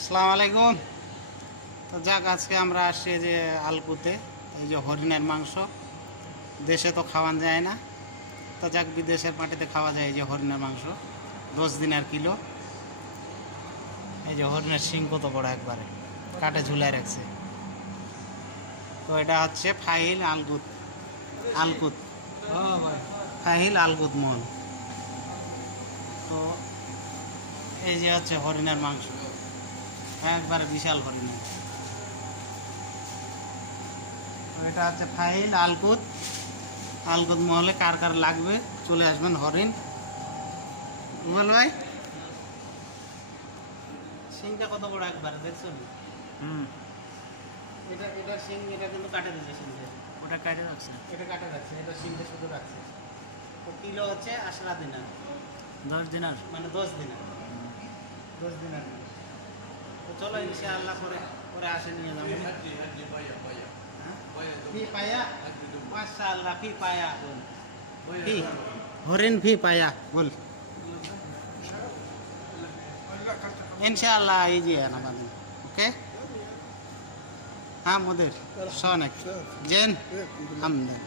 আসসালামু আলাইকুম। তো যাক, আজকে আমরা আসছি এই যে আলকুতে, এই যে হরিণের মাংস। দেশে তো খাওয়া যায় না, তো যাক বিদেশের মাটিতে খাওয়া যায়। এই যে হরিণের মাংস 10 দিনের কিলো। এই যে হরিণের শিং কত বড়, একবারে কাটে ঝুলায় রাখছে। তো এটা হচ্ছে ফাহিল আলকুত, আলকুত ফাহিল আলকুত মল। তো এই যে হচ্ছে হরিণের মাংস, একবারে বিশাল হরিণের। এটা হচ্ছে ফাহিল আলকুত, আলকুত মহলে কার কার লাগবে চলে আসবেন। হরিণ বল ভাই, শিংটা কত বড় একবার দেখছো? এটার শিং, এটা কিন্তু কাটে দিচ্ছে শিংটা, ওটা কাটে রাখছে এটা কাটে রাখছে, এটা শিংটা শুধু রাখছে। তো কিলো হচ্ছে 10 দিনার, 10 দিনার, মানে 10 দিনার, 10 দিনার। তো চলো ইনশাআল্লাহ পরে পরে আসে নিয়ে যাবো। ফি পায়া, মাশাআল্লাহ ফি পায়া ফি, হরিণ ফি পায়া বল। ইনশাআল্লাহ ইজি है ना बाद में। ओके हाँ मुदिर सोनक जैन हमदन।